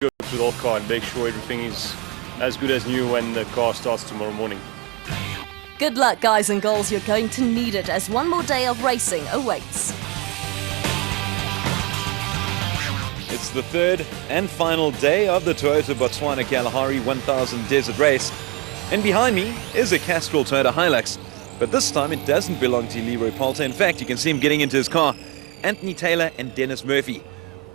go through the whole car and make sure everything is as good as new when the car starts tomorrow morning. Good luck, guys and girls. You're going to need it as one more day of racing awaits. It's the third and final day of the Toyota Botswana Kalahari 1000 Desert Race. And behind me is a Castrol Toyota Hilux. But this time it doesn't belong to Leroy Poulter. In fact, you can see him getting into his car. Anthony Taylor and Dennis Murphy.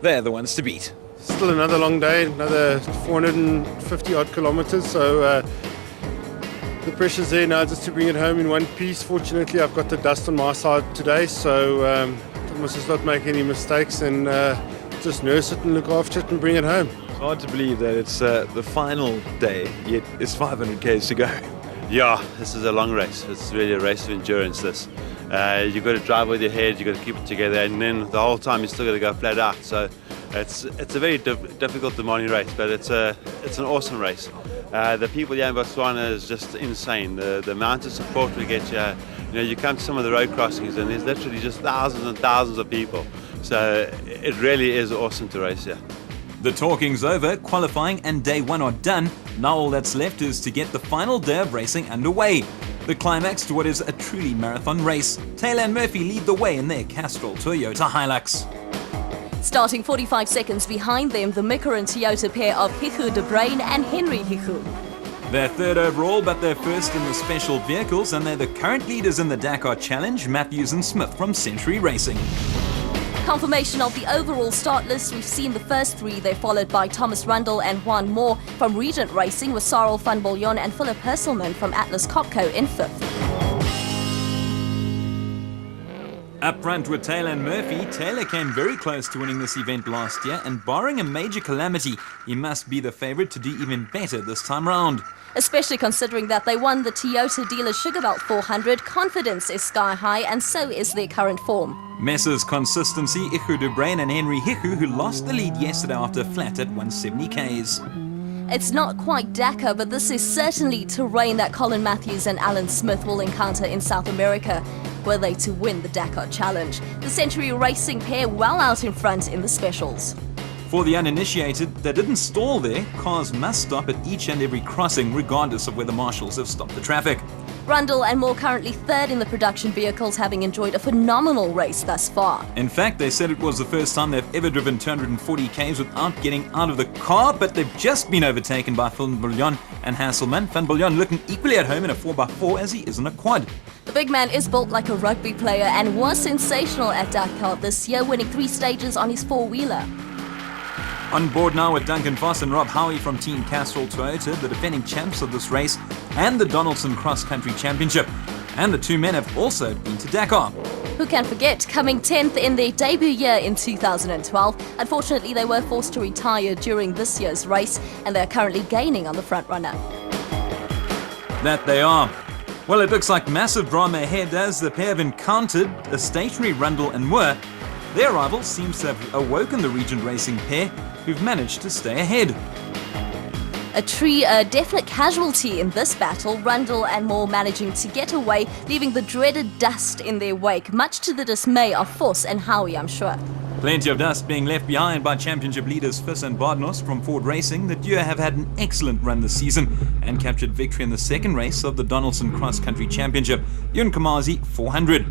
They're the ones to beat. Still another long day, another 450 odd kilometers. So the pressure's there now just to bring it home in one piece. Fortunately, I've got the dust on my side today, so I must just not make any mistakes and just nurse it and look after it and bring it home. It's hard to believe that it's the final day, yet it's 500 k's to go. Yeah, this is a long race. It's really a race of endurance, this. You've got to drive with your head, you've got to keep it together, and then the whole time you're still got to go flat out. So it's a very difficult, demanding race, but it's an awesome race. The people here in Botswana is just insane. The amount of support we get here. You know, you come to some of the road crossings and there's literally just thousands and thousands of people. So it really is awesome to race here. The talking's over, qualifying and day one are done. Now all that's left is to get the final day of racing underway. The climax to what is a truly marathon race. Taylor and Murphy lead the way in their Castrol Toyota Hilux. Starting 45 seconds behind them, the Mika and Toyota pair of Hichu de Bruin and Henry Hichu. They're third overall, but they're first in the special vehicles, and they're the current leaders in the Dakar Challenge, Matthews and Smith from Century Racing. Confirmation of the overall start list. We've seen the first three. They're followed by Thomas Rundle and Juan Moore from Regent Racing, with Sarel van Biljon and Philip Hesselman from Atlas Copco in fifth. Up front with Taylor and Murphy, Taylor came very close to winning this event last year, and barring a major calamity, he must be the favourite to do even better this time round. Especially considering that they won the Toyota Dealer Sugarbelt 400, confidence is sky high, and so is their current form. Messrs Consistency, Hichu de Bruin and Henry Hichu, who lost the lead yesterday after flat at 170 k's. It's not quite Dakar, but this is certainly terrain that Colin Matthews and Alan Smith will encounter in South America, were they to win the Dakar Challenge. The Century Racing pair well out in front in the specials. For the uninitiated, they didn't stall there. Cars must stop at each and every crossing, regardless of whether marshals have stopped the traffic. Rundle and Moore currently third in the production vehicles, having enjoyed a phenomenal race thus far. In fact, they said it was the first time they've ever driven 240 k's without getting out of the car, but they've just been overtaken by Van Biljon and Hasselman. Van Biljon looking equally at home in a 4x4 as he is in a quad. The big man is built like a rugby player and was sensational at Dakar this year, winning 3 stages on his four-wheeler. On board now with Duncan Voss and Rob Howie from Team Castrol Toyota, the defending champs of this race, and the Donaldson Cross Country Championship. And the two men have also been to Dakar. Who can forget, coming 10th in their debut year in 2012. Unfortunately, they were forced to retire during this year's race, and they're currently gaining on the front runner. That they are. Well, it looks like massive drama ahead as the pair have encountered a stationary Rundle and Moore. Their rival seems to have awoken the Regent Racing pair, who've managed to stay ahead. A definite casualty in this battle, Rundle and Moore managing to get away, leaving the dreaded dust in their wake, much to the dismay of Voss and Howie, I'm sure. Plenty of dust being left behind by championship leaders Fis and Bardnos from Ford Racing. The duo have had an excellent run this season and captured victory in the second race of the Donaldson Cross Country Championship, Unkomazi 400.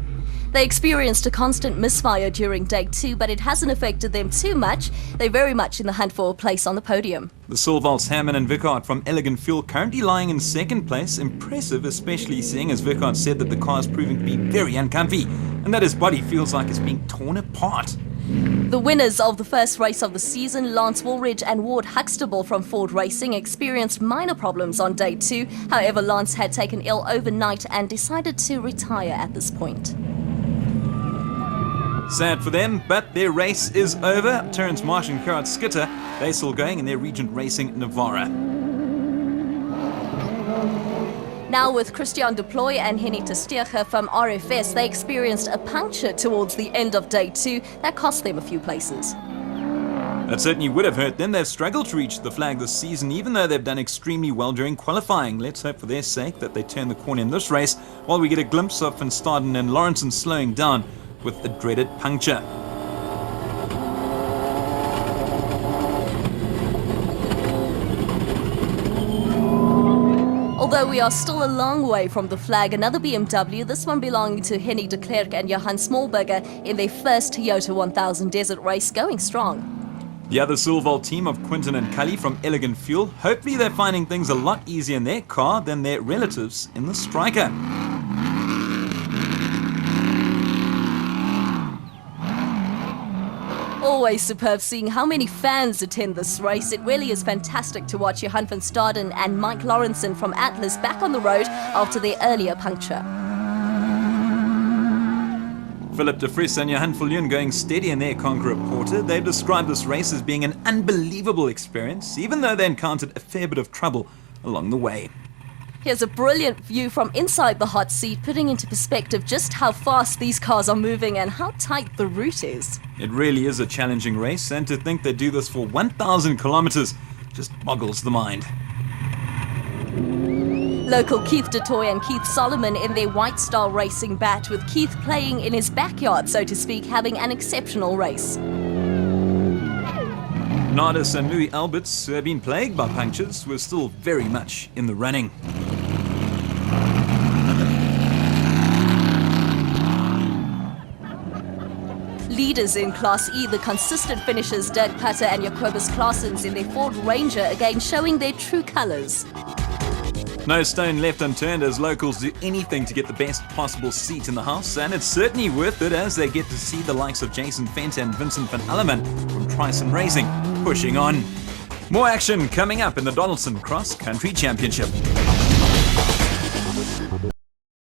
They experienced a constant misfire during day 2, but it hasn't affected them too much. They're very much in the hunt for a place on the podium. The Silvalts, Hammond and Vickard from Elegant Fuel currently lying in second place. Impressive, especially seeing as Vickard said that the car is proving to be very uncomfy and that his body feels like it's being torn apart. The winners of the first race of the season, Lance Woolridge and Ward Huxtable from Ford Racing, experienced minor problems on day 2. However, Lance had taken ill overnight and decided to retire at this point. Sad for them, but their race is over. Terence Marsh and Gerard Skitter, they're still going in their Regent Racing Navara. Now with Christian Deploy and Henny Testierge from RFS, they experienced a puncture towards the end of day 2 that cost them a few places. That certainly would have hurt them. They've struggled to reach the flag this season, even though they've done extremely well during qualifying. Let's hope for their sake that they turn the corner in this race, while we get a glimpse of Van Staden and Lawrenson slowing down with a dreaded puncture. Though we are still a long way from the flag, another BMW, this one belonging to Henny de Klerk and Johan Smallberger in their first Toyota 1000 Desert Race, going strong. The other Silval team of Quinton and Cully from Elegant Fuel, hopefully they're finding things a lot easier in their car than their relatives in the Striker. Always superb seeing how many fans attend this race. It really is fantastic to watch Johan van Staden and Mike Lawrenson from Atlas back on the road after their earlier puncture. Philip de Vries and Johan Viljoen going steady in their Conqueror Porter. They've described this race as being an unbelievable experience, even though they encountered a fair bit of trouble along the way. Here's a brilliant view from inside the hot seat, putting into perspective just how fast these cars are moving and how tight the route is. It really is a challenging race, and to think they do this for 1,000 kilometers just boggles the mind. Local Keith du Toit and Keith Solomon in their White Star Racing bat, with Keith playing in his backyard, so to speak, having an exceptional race. Nardis and Louis Alberts, who have been plagued by punctures, were still very much in the running. Leaders in Class E, the consistent finishers Dirk Putter and Jacobus Claessens in their Ford Ranger, again showing their true colours. No stone left unturned as locals do anything to get the best possible seat in the house, and it's certainly worth it as they get to see the likes of Jason Fent and Vincent van Alleman from Tryson Racing pushing on. More action coming up in the Donaldson Cross Country Championship.